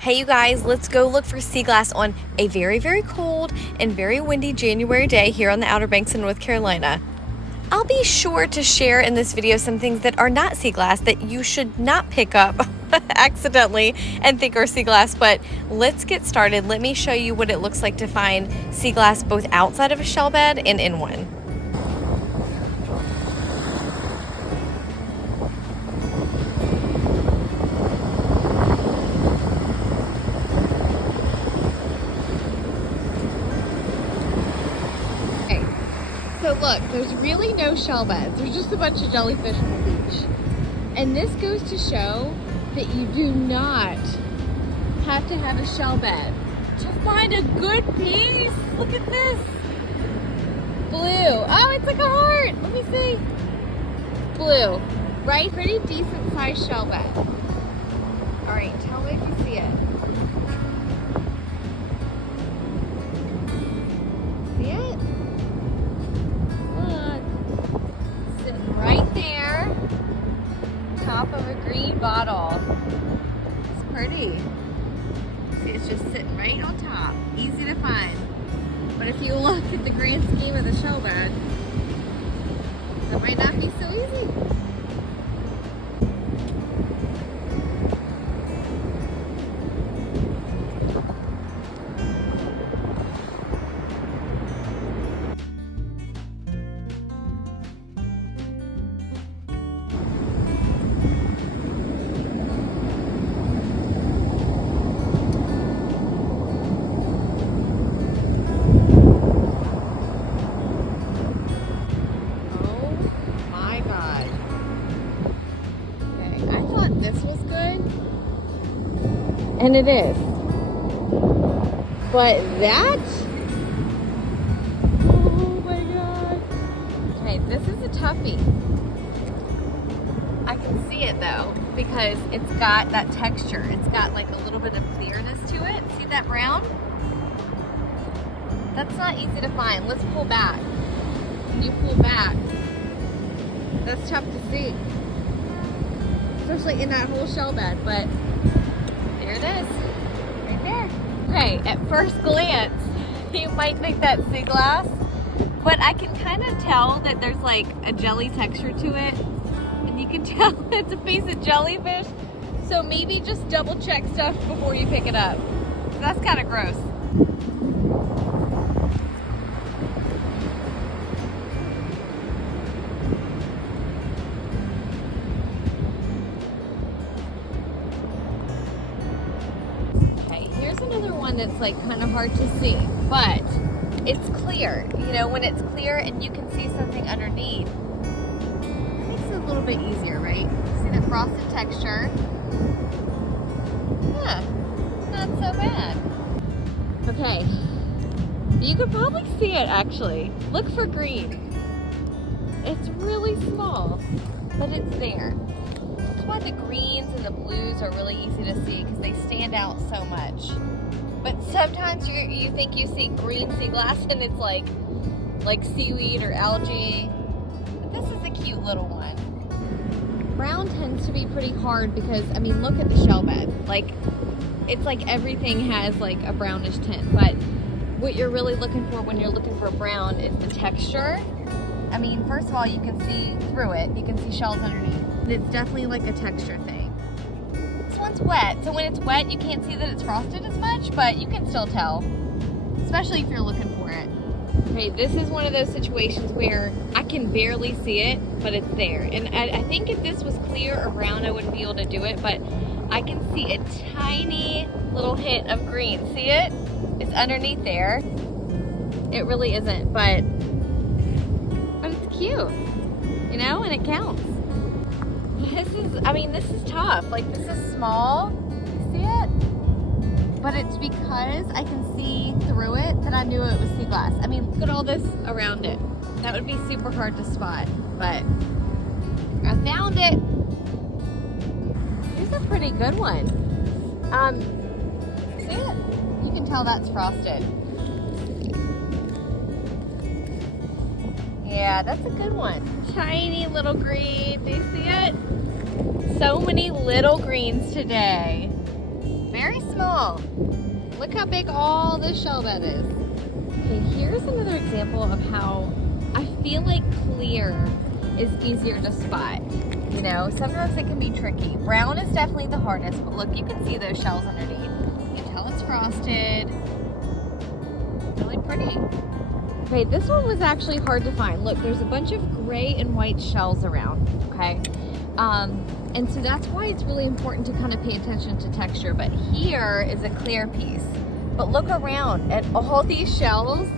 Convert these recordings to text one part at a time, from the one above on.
Hey you guys, let's go look for sea glass on a very, very cold and very windy January day here on the Outer Banks in North Carolina. I'll be sure to share in this video some things that are not sea glass that you should not pick up accidentally and think are sea glass, but let's get started. Let me show you what it looks like to find sea glass both outside of a shell bed and in one. So look, there's really no shell beds. There's just a bunch of jellyfish on the beach. And this goes to show that you do not have to have a shell bed to find a good piece. Look at this. Blue. Oh, it's like a heart. Let me see. Blue. Right? Pretty decent sized shell bed. All right, tell me if you see it. See it? Right there, top of a green bottle. It's pretty. See, it's just sitting right on top. Easy to find. But if you look at the grand scheme of the shell bed, that might not be so easy. This was good, and it is, but that, oh my god. Okay, this is a toughie. I can see it though because it's got that texture. It's got like a little bit of clearness to it. See that brown? That's not easy to find. Let's pull back. When you pull back, that's tough to see, especially in that whole shell bed, but there it is, right there. Okay, at first glance, you might think that's sea glass, but I can kind of tell that there's like a jelly texture to it, and you can tell it's a piece of jellyfish, so maybe just double check stuff before you pick it up. That's kind of gross. Another one that's like kind of hard to see, but it's clear. You know, when it's clear and you can see something underneath, it makes it a little bit easier, right? See the frosted texture? Yeah, not so bad. Okay, you could probably see it actually. Look for green. It's really small, but it's there. That's why the greens and the blues are really easy to see because they stand out so much. But sometimes you think you see green sea glass and it's like seaweed or algae. But this is a cute little one. Brown tends to be pretty hard because, I mean, look at the shell bed. Like, it's like everything has like a brownish tint. But what you're really looking for when you're looking for brown is the texture. I mean, first of all, you can see through it. You can see shells underneath. It's definitely like a texture thing. This one's wet, so when it's wet, you can't see that it's frosted as much, but you can still tell, especially if you're looking for it. Okay, this is one of those situations where I can barely see it, but it's there. And I think if this was clear or brown, I wouldn't be able to do it, but I can see a tiny little hint of green. See it? It's underneath there. It really isn't, but it's cute, you know, and it counts. This is tough. Like, this is small. You see it? But it's because I can see through it that I knew it was sea glass. I mean, look at all this around it. That would be super hard to spot, but I found it. Here's a pretty good one. See it? You can tell that's frosted. Yeah, that's a good one. Tiny little green. Do you see it? So many little greens today. very small. Look how big all this shell bed is. Okay, here's another example of how I feel like clear is easier to spot. You know, sometimes it can be tricky. Brown is definitely the hardest, but look, you can see those shells underneath. You can tell it's frosted. Really pretty. Okay, this one was actually hard to find. Look, there's a bunch of gray and white shells around, okay? And so that's why it's really important to kind of pay attention to texture. But here is a clear piece. But look around at all these shells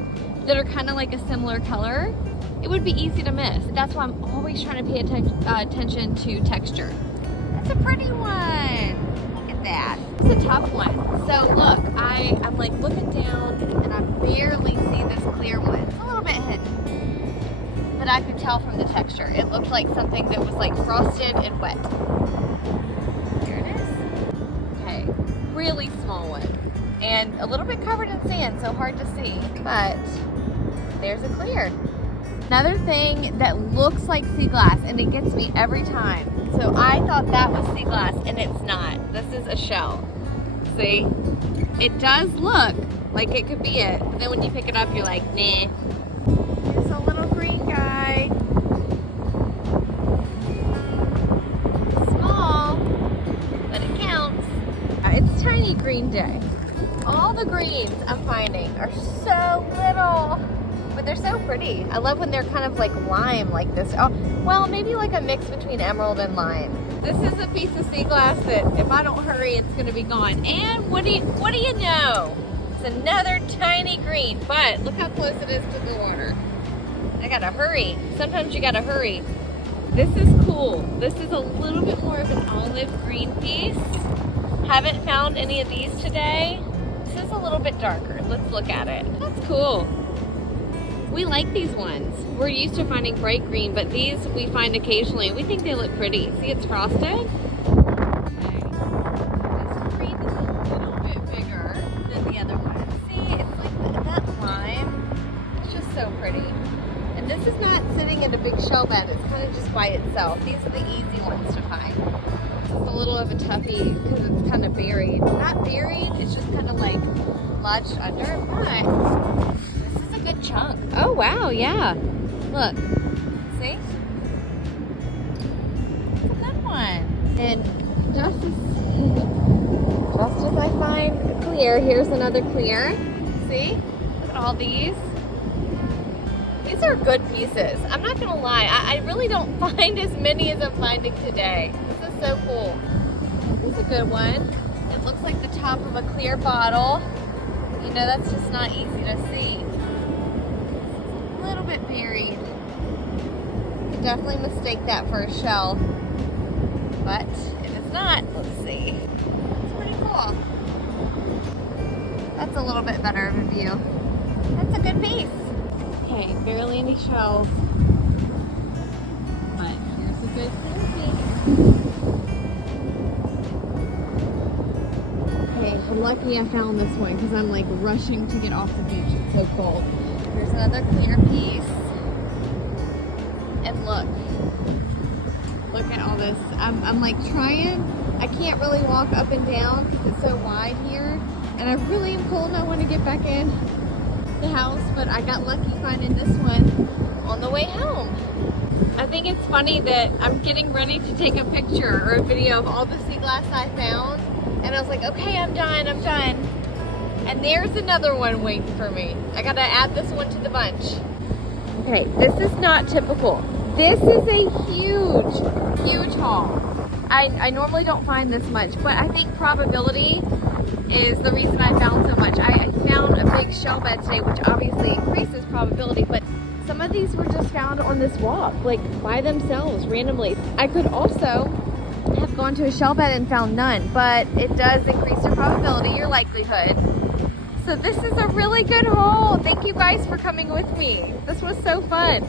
that are kind of like a similar color. It would be easy to miss. That's why I'm always trying to pay attention to texture. That's a pretty one. Look at that. It's a tough one. So look, I'm like looking down and I barely see this clear one. It's a little bit hidden. But I could tell from the texture. It looked like something that was like frosted and wet. Here it is. Okay, really small one. And a little bit covered in sand, so hard to see. But there's a clear. Another thing that looks like Seaglass, and it gets me every time. So I thought that was Seaglass, and it's not. This is a shell. See? It does look like it could be it, but then when you pick it up, you're like, nah. Here's a little green guy. Small, but it counts. It's tiny green day. All the greens I'm finding are so little. But they're so pretty. I love when they're kind of like lime like this. Oh, well, maybe like a mix between emerald and lime. This is a piece of Seaglass that if I don't hurry, it's gonna be gone. And what do you know? It's another tiny green, but look how close it is to the water. I gotta hurry. Sometimes you gotta hurry. This is cool. This is a little bit more of an olive green piece. Haven't found any of these today. This is a little bit darker. Let's look at it. That's cool. We like these ones. We're used to finding bright green, but these we find occasionally. We think they look pretty. See, it's frosted. Okay. This green is a little bit bigger than the other one. See, it's like that lime. It's just so pretty. And this is not sitting in a big shell bed. It's kind of just by itself. These are the easy ones to find. It's just a little of a toughie because it's kind of buried. Not buried, it's just kind of like lodged under, but good chunk. Oh wow, yeah. Look. See? It's a good one. And just as I find clear, here's another clear. See? Look at all these. These are good pieces. I'm not gonna lie. I really don't find as many as I'm finding today. This is so cool. Here's a good one. It looks like the top of a clear bottle. You know, that's just not easy to see. Little bit buried. You definitely mistake that for a shell, but it is not. Let's see. It's pretty cool. That's a little bit better of a view. That's a good piece. Okay, barely any shells, but here's a good piece. Okay, I'm lucky I found this one because I'm like rushing to get off the beach. It's so cold. Here's another clear piece. And look at all this. I'm like trying, I can't really walk up and down because it's so wide here. And I really am cold and I want to get back in the house, but I got lucky finding this one on the way home. I think it's funny that I'm getting ready to take a picture or a video of all the Seaglass I found. And I was like, okay, I'm done. And there's another one waiting for me. I gotta add this one to the bunch. Okay, this is not typical. This is a huge haul. I normally don't find this much, but I think probability is the reason I found so much. I found a big shell bed today, which obviously increases probability, but some of these were just found on this walk, like by themselves, randomly. I could also have gone to a shell bed and found none, but it does increase your probability, your likelihood. So this is a really good haul. Thank you guys for coming with me. This was so fun.